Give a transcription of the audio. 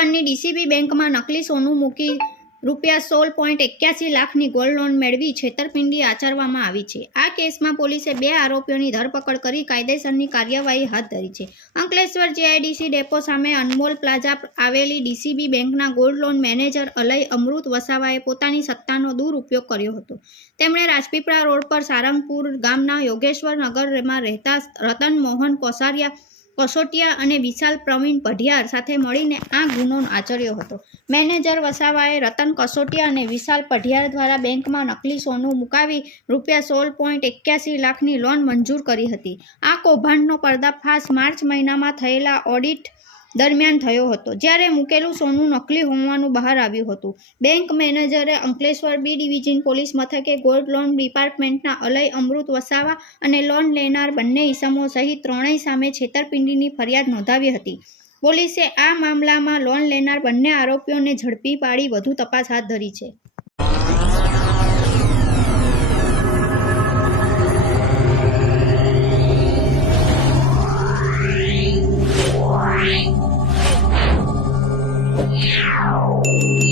અંકલેશ્વરની DCB બેંકમાં નકલી સોનું મૂકી રૂપિયા સોળ પોઈન્ટ એક્યાસી લાખની ગોલ્ડ લોન મેળવી છેતરપિંડી આચરવામાં આવી છે. આ કેસમાં પોલીસે બે આરોપીઓની ધરપકડ કરી કાયદેસરની કાર્યવાહી હાથ ધરી છે. અંકલેશ્વર જીઆઈડીસી ડેપો સામે અનમોલ પ્લાઝા આવેલી ડીસીબી બેંકના gold loan manager Alay Amrut વસાવાએ પોતાની સત્તાનો દુરુપયોગ કર્યો હતો. તેમણે રાજપીપળા રોડ પર સારંગપુર ગામના યોગેશ્વર નગરમાં રહેતા રતન મોહન કોસારિયા કસોટિયા અને વિશાલ પ્રવીણ પઢિયાર સાથે મળીને આ ગુનો આચર્યો હતો. મેનેજર વસાવાએ રતન કસોટિયા અને વિશાલ પઢિયાર દ્વારા બેંકમાં નકલી સોનું મુકાવી રૂપિયા સોળ પોઈન્ટ એક્યાસી લાખની લોન મંજૂર કરી હતી. આ કૌભાંડનો પર્દાફાશ માર્ચ મહિનામાં થયેલા ઓડિટ દરમિયાન થયો હતો. જ્યારે મૂકેલું સોનું નકલી હોવાનું બહાર આવ્યું હતું. બેંક મેનેજરે અંકલેશ્વર બી ડિવિઝન પોલીસ મથકે ગોલ્ડ લોન ડિપાર્ટમેન્ટના અલય અમૃત વસાવા અને લોન લેનાર બંને ઇસમો સહિત ત્રણેય સામે છેતરપિંડીની ફરિયાદ નોંધાવી હતી. પોલીસે આ મામલામાં લોન લેનાર બંને આરોપીઓને ઝડપી પાડી વધુ તપાસ હાથ ધરી છે. Yeah.